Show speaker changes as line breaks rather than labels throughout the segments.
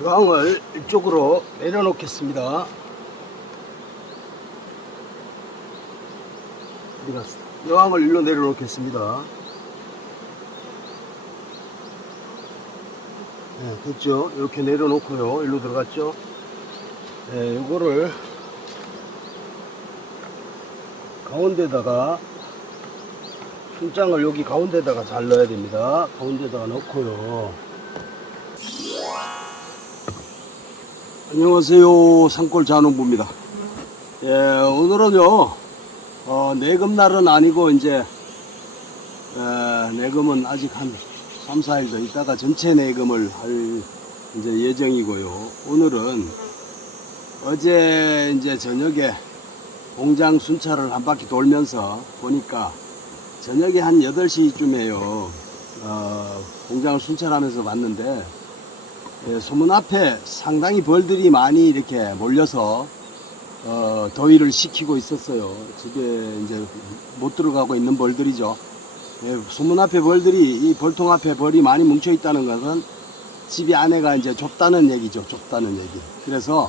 유황을 이쪽으로 내려놓겠습니다. 어디 갔어? 유황을 일로 내려놓겠습니다. 네, 됐죠? 이렇게 내려놓고요. 일로 들어갔죠? 네, 요거를 가운데다가 순장을 여기 가운데다가 잘 넣어야 됩니다. 가운데다가 넣고요. 안녕하세요. 산골 잔홍부입니다. 예, 오늘은요, 어, 내금날은 아니고, 이제, 에, 내금은 아직 한 3, 4일 더 있다가 전체 내금을 할 이제 예정이고요. 오늘은 어제 이제 저녁에 공장 순찰을 한 바퀴 돌면서 보니까 저녁에 한 8시쯤에요. 어, 공장을 순찰하면서 봤는데, 예, 소문 앞에 상당히 벌들이 많이 이렇게 몰려서 어, 더위를 식히고 있었어요. 집에 이제 못 들어가고 있는 벌들이죠. 예, 소문 앞에 벌들이 이 벌통 앞에 벌이 많이 뭉쳐 있다는 것은 집이 안에가 이제 좁다는 얘기죠. 좁다는 얘기. 그래서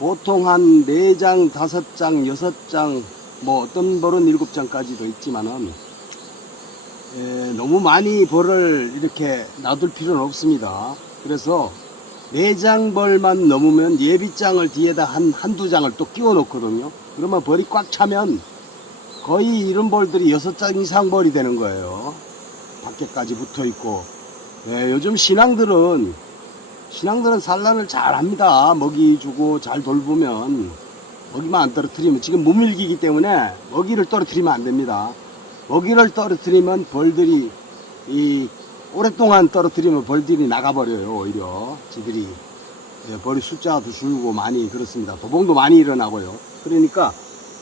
보통 한 4장, 5장, 6장, 뭐 어떤 벌은 7장까지도 있지만은 예, 너무 많이 벌을 이렇게 놔둘 필요는 없습니다. 그래서 네장 벌만 넘으면 예비장을 뒤에다 한, 한두 장을 또 끼워 놓거든요. 그러면 벌이 꽉 차면 거의 이런 벌들이 여섯 장 이상 벌이 되는 거예요. 밖에까지 붙어 있고. 예, 요즘 신앙들은, 신앙들은 산란을 잘 합니다. 먹이 주고 잘 돌보면, 먹이만 안 떨어뜨리면, 지금 무밀기이기 때문에 먹이를 떨어뜨리면 안 됩니다. 먹이를 떨어뜨리면 벌들이 이 오랫동안 떨어뜨리면 벌들이 나가버려요 오히려. 지들이. 예, 벌이 숫자도 줄고 많이 그렇습니다. 도봉도 많이 일어나고요. 그러니까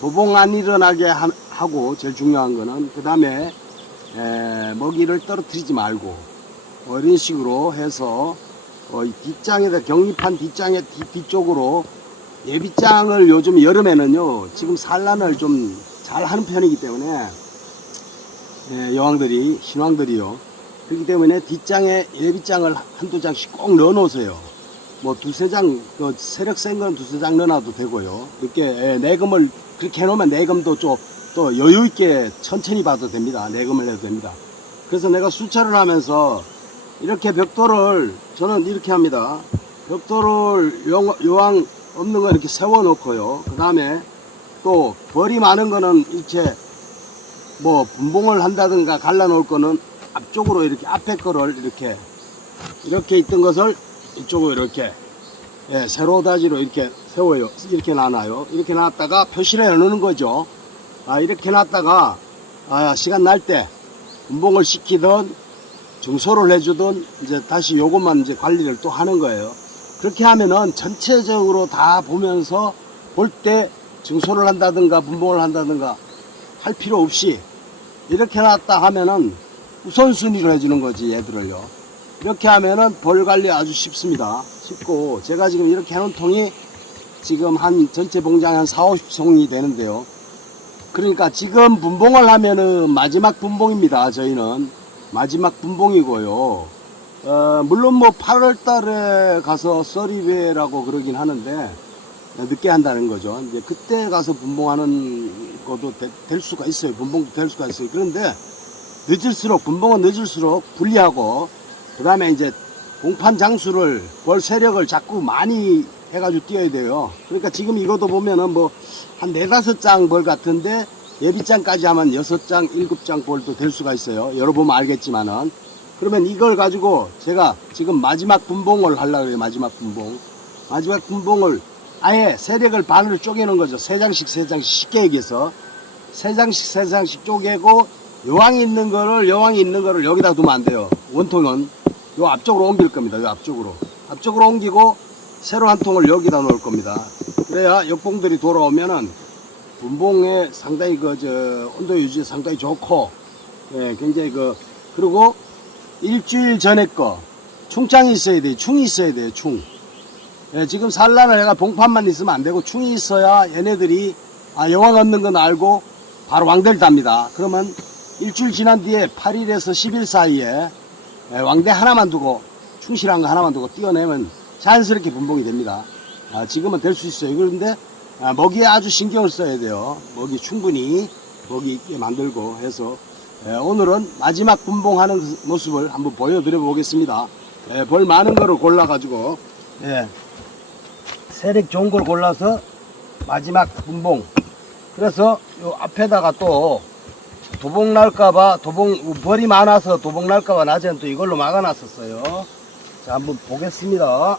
도봉 안 일어나게 하, 고 제일 중요한 거는 그 다음에 먹이를 떨어뜨리지 말고 뭐 이런 식으로 해서 어, 이 뒷장에다 격립한 뒷장의 뒤, 뒤쪽으로 예비장을 요즘 여름에는요 지금 산란을 좀 잘 하는 편이기 때문에 예, 여왕들이 신왕들이요. 그렇기 때문에 뒷장에 예비장을 한두 장씩 꼭 넣어 놓으세요. 뭐 두세 장, 그 세력 센 건 두세 장 넣어놔도 되고요. 이렇게 예, 내금을 그렇게 해놓으면 내금도 좀 또 여유 있게 천천히 봐도 됩니다. 내금을 해도 됩니다. 그래서 내가 수차를 하면서 이렇게 벽돌을 저는 이렇게 합니다. 벽돌을 요- 요왕 없는 거 이렇게 세워 놓고요. 그 다음에 또 벌이 많은 거는 이렇게 뭐 분봉을 한다든가 갈라놓을 거는 앞쪽으로 이렇게 앞에 거를 이렇게 이렇게 있던 것을 이쪽으로 이렇게 예, 세로 다지로 이렇게 세워요. 이렇게 놔놔요. 이렇게 놨다가 표시를 해놓는 거죠. 아, 이렇게 놨다가 아, 시간 날 때 분봉을 시키든 증소를 해주든 이제 다시 요것만 이제 관리를 또 하는 거예요. 그렇게 하면은 전체적으로 다 보면서 볼 때 증소를 한다든가 분봉을 한다든가 할 필요 없이 이렇게 놨다 하면은 우선순위로 해주는 거지 얘들을요. 이렇게 하면은 벌 관리 아주 쉽습니다. 쉽고 제가 지금 이렇게 해놓은 통이 지금 한 전체 봉장에 한 4, 50송이 되는데요. 그러니까 지금 분봉을 하면은 마지막 분봉입니다 저희는. 마지막 분봉이고요. 어, 물론 뭐 8월 달에 가서 썰이회라고 그러긴 하는데 늦게 한다는 거죠. 이제 그때 가서 분봉하는 것도 되- 될 수가 있어요. 분봉도 될 수가 있어요. 그런데 늦을수록 분봉은 늦을수록 불리하고 그다음에 이제 공판 장수를 벌 세력을 자꾸 많이 해가지고 뛰어야 돼요. 그러니까 지금 이것도 보면은 뭐 한 네다섯 장 벌 같은데 예비장까지 하면 여섯 장, 일곱 장 벌도 될 수가 있어요. 열어보면 알겠지만은 그러면 이걸 가지고 제가 지금 마지막 분봉을 하려고 해요. 마지막 분봉. 마지막 분봉을 아예 세력을 반으로 쪼개는 거죠. 세 장씩 세 장씩 쉽게 얘기해서 세 장씩 세 장씩 쪼개고 여왕이 있는 거를 여왕이 있는 거를 여기다 두면 안 돼요. 원통은 요 앞쪽으로 옮길 겁니다. 요 앞쪽으로 앞쪽으로 옮기고 새로 한 통을 여기다 놓을 겁니다. 그래야 역봉들이 돌아오면은 분봉에 상당히 그 저 온도 유지 상당히 좋고 예, 굉장히 그 그리고 일주일 전에 거 충장이 있어야 돼요. 충이 있어야 돼요. 충. 예, 지금 산란을 해가 봉판만 있으면 안 되고 충이 있어야 얘네들이 아 여왕 얻는 건 알고 바로 왕대를 답니다. 그러면 일주일 지난 뒤에 8일에서 10일 사이에 예, 왕대 하나만 두고 충실한 거 하나만 두고 띄어내면 자연스럽게 분봉이 됩니다. 아, 지금은 될 수 있어요. 그런데 아, 먹이에 아주 신경을 써야 돼요. 먹이 충분히 먹이 있게 만들고 해서 예, 오늘은 마지막 분봉하는 그 모습을 한번 보여드려 보겠습니다. 예, 벌 많은 거를 골라가지고 예, 세력 좋은 걸 골라서 마지막 분봉. 그래서 요 앞에다가 또 도봉 날까봐 도봉 벌이 많아서 도봉 날까봐 낮에는 또 이걸로 막아놨었어요. 자 한번 보겠습니다.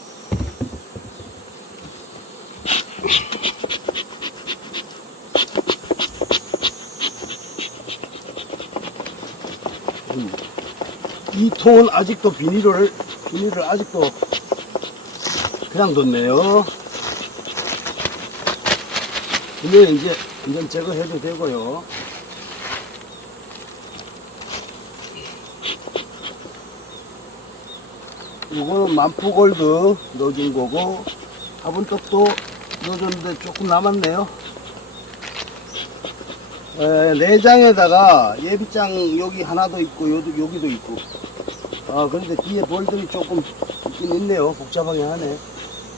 음. 이 통은 아직도 비닐을 비닐을 아직도 그냥 뒀네요. 비닐 이제 이제 제거해도 되고요. 이거는 만푸골드 넣어준 거고 화분떡도 넣어줬는데 조금 남았네요. 에, 내장에다가 예비장 여기 하나도 있고 여기, 여기도 있고. 아 그런데 뒤에 볼들이 조금 있긴 있네요. 복잡하게 하네.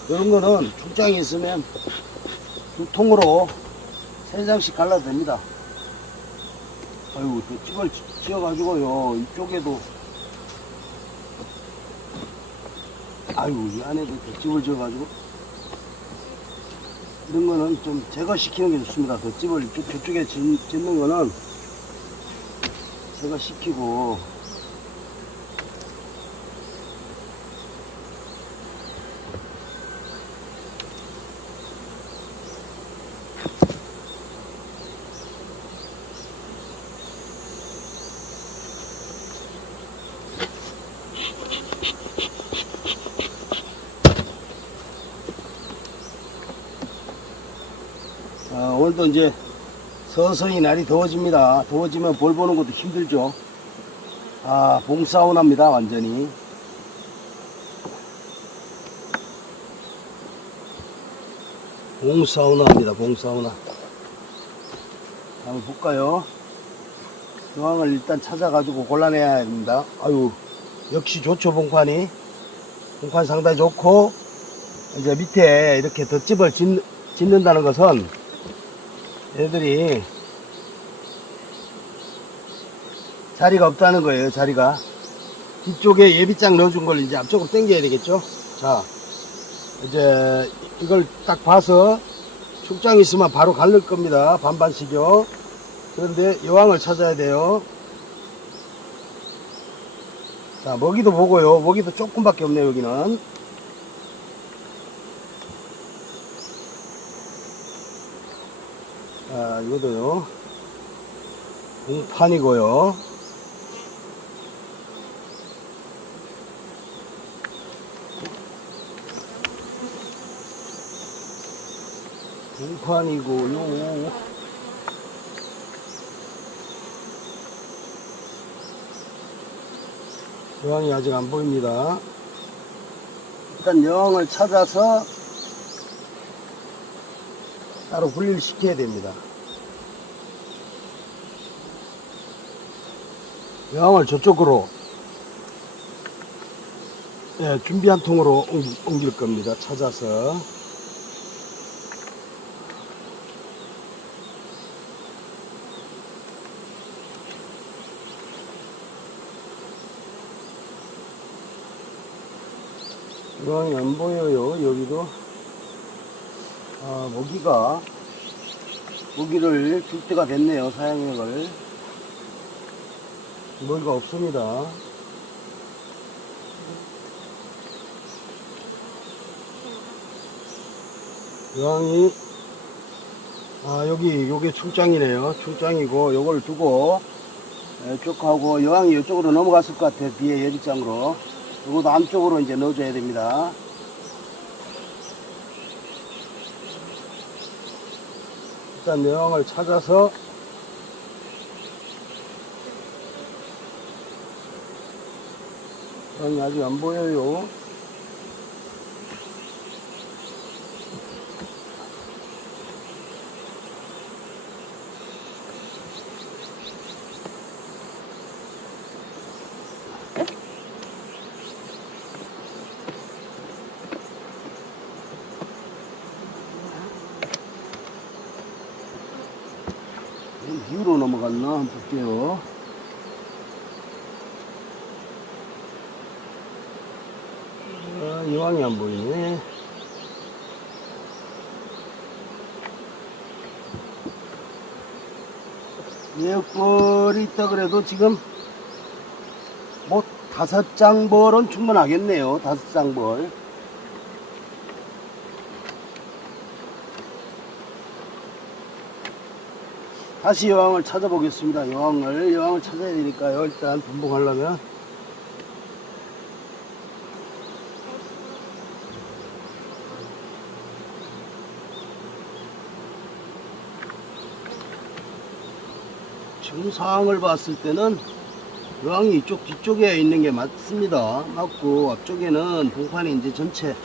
이런 거는 출장이 있으면 두 통으로 세 장씩 갈라도 됩니다. 아이고 저 집을 지어가지고요. 이쪽에도. 아이고 이 안에도 덧집을 지어가지고. 이런 거는 좀 제거시키는 게 좋습니다. 덧집을 이쪽, 저쪽에 짓, 짓는 거는 제거시키고 아, 오늘도 이제 서서히 날이 더워집니다. 더워지면 볼 보는 것도 힘들죠. 아, 봉사운합니다, 완전히. 봉사운합니다, 봉사운하. 한번 볼까요? 여왕을 일단 찾아가지고 골라내야 됩니다. 아유, 역시 좋죠, 봉판이. 봉판 상당히 좋고, 이제 밑에 이렇게 덧집을 짓, 짓는다는 것은 애들이 자리가 없다는 거예요, 자리가. 뒤쪽에 예비장 넣어준 걸 이제 앞쪽으로 당겨야 되겠죠? 자, 이제 이걸 딱 봐서 축장 있으면 바로 갈릴 겁니다. 반반씩요. 그런데 여왕을 찾아야 돼요. 자, 먹이도 보고요. 먹이도 조금밖에 없네요, 여기는. 자, 이거도요. 공판이고요. 공판이고요. 여왕이 아직 안 보입니다. 일단 여왕을 찾아서 따로 분리를 시켜야 됩니다. 여왕을 저쪽으로 예, 준비한 통으로 옮- 옮길 겁니다. 찾아서 여왕이 안 보여요. 여기도 아, 모기가 모기를 줄 때가 됐네요. 사양액을 모기가 없습니다. 여왕이 아 여기 요게 출장이네요. 출장이고 요걸 두고 예, 쭉 하고 여왕이 이쪽으로 넘어갔을 것 같아요. 뒤에 예비장으로 요것도 안쪽으로 이제 넣어줘야 됩니다. 일단 여왕을 찾아서 여왕이 아직 안 보여요. 위로 넘어갔나? 한번 볼게요. 아, 이왕이 안 보이네. 예벌이 있다 그래도 지금 뭐 다섯 장 벌은 충분하겠네요. 다섯 장 벌. 다시 여왕을 찾아보겠습니다. 여왕을 여왕을 찾아야 되니까요. 일단 분봉하려면 지금 상황을 봤을 때는 여왕이 이쪽 뒤쪽에 있는 게 맞습니다. 맞고 앞쪽에는 동판이 이제 전체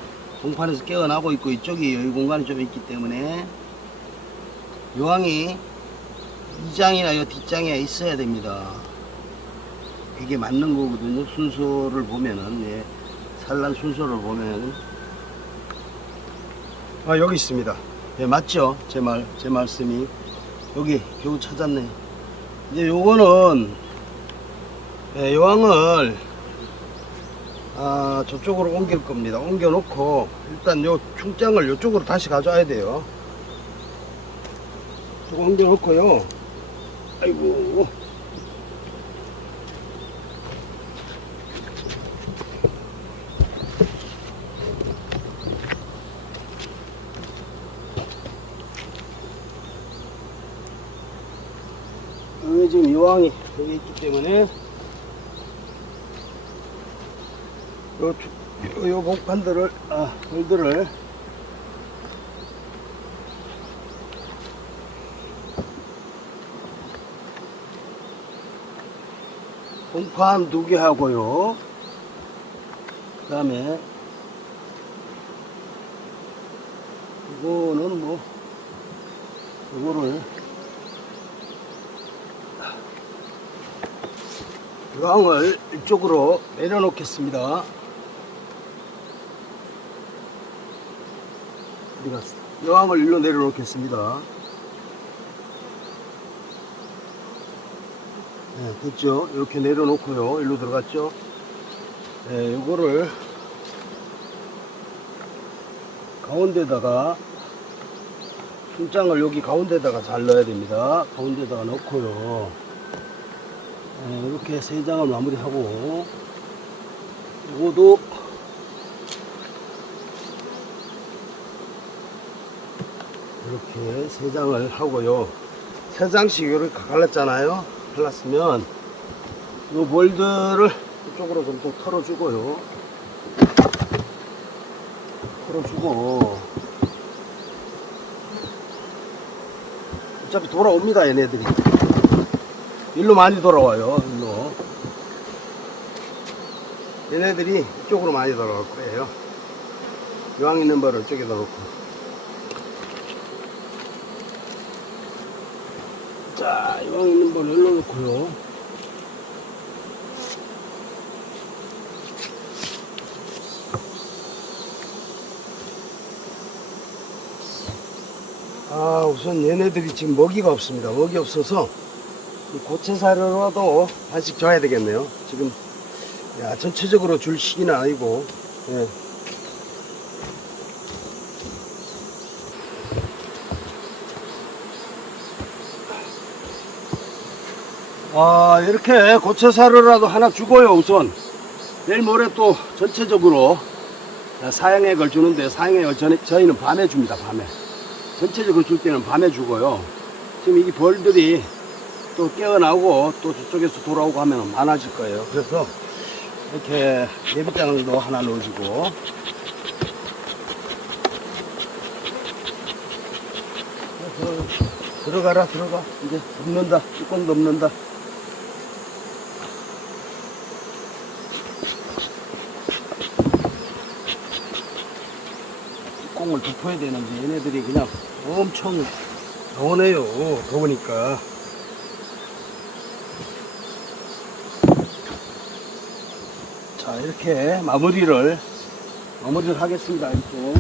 동판에서 깨어나고 있고 이쪽이 여유 공간이 좀 있기 때문에 여왕이 이 장이나 이 뒷장에 있어야 됩니다. 그게 맞는 거거든요. 순서를 보면은 예, 산란 순서를 보면 아 여기 있습니다. 예, 맞죠? 제 말, 제 말씀이 여기 겨우 찾았네요. 이제 요거는 예, 여왕을 아 저쪽으로 옮길 겁니다. 옮겨 놓고 일단 요 충장을 요쪽으로 다시 가져와야 돼요. 조금 옮겨 놓고요. 아이고. 여기 지금 여왕이 여기 있기 때문에 요, 요 목판들을 아 돌들을 공판 두개 하고요. 그 다음에 이거는 뭐 이거를 여왕을 이쪽으로 내려놓겠습니다. 여왕을 일로 내려놓겠습니다. 네, 됐죠? 이렇게 내려놓고요. 일로 들어갔죠? 네, 요거를 가운데다가 순장을 여기 가운데다가 잘 넣어야 됩니다. 가운데다가 넣고요. 네, 이렇게 세 장을 마무리하고 요거도 이렇게 세 장을 하고요. 세 장씩 이렇게 갈랐잖아요. 갈랐으면 이 볼들을 이쪽으로 좀 더 털어주고요. 털어주고. 어차피 돌아옵니다 얘네들이. 일로 많이 돌아와요 일로. 얘네들이 이쪽으로 많이 돌아올 거예요. 여왕 있는 벌을 이쪽에다 놓고 자 여왕 있는 벌을 일로 놓고요. 아 우선 얘네들이 지금 먹이가 없습니다. 먹이 없어서 이 고체 사료라도 한씩 줘야 되겠네요. 지금 야, 전체적으로 줄 시기는 아니고 예. 아 이렇게 고체 사료라도 하나 주고요 우선. 내일 모레 또 전체적으로 사양액을 주는데 사양액을 전- 저희는 밤에 줍니다 밤에. 전체적으로 줄 때는 밤에 주고요. 지금 이 벌들이 또 깨어나고 또 저쪽에서 돌아오고 하면 많아질 거예요. 그래서 이렇게 예비장도 하나 넣어주고. 들어가라 들어가. 이제 덮는다 뚜껑 덮는다 뚜껑을 덮어야 되는데 얘네들이 그냥 엄청 더우네요 더우니까 자 이렇게 마무리를 마무리를 하겠습니다 이렇게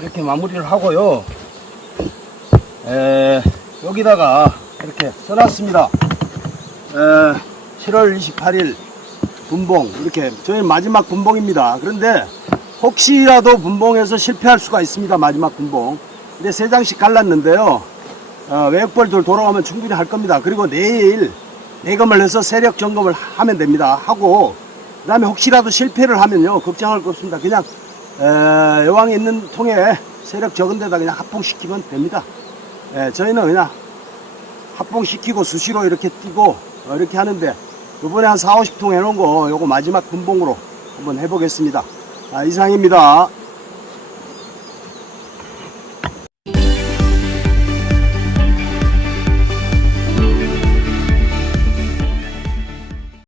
이렇게 마무리를 하고요 에, 여기다가 이렇게 써놨습니다. 에, 7월 28일 분봉 이렇게 저희 마지막 분봉입니다. 그런데 혹시라도 분봉에서 실패할 수가 있습니다. 마지막 분봉. 근데 세 장씩 갈랐는데요. 어, 외역벌들 돌아오면 충분히 할 겁니다. 그리고 내일 대검을 해서 세력 점검을 하면 됩니다. 하고 그 다음에 혹시라도 실패를 하면요 걱정할 거 없습니다. 그냥 에, 여왕이 있는 통에 세력 적은 데다 그냥 합봉시키면 됩니다. 예, 저희는 그냥 합봉시키고 수시로 이렇게 뛰고 어, 이렇게 하는데 이번에 한 4, 50통 해놓은 거 요거 마지막 분봉으로 한번 해보겠습니다. 아, 이상입니다.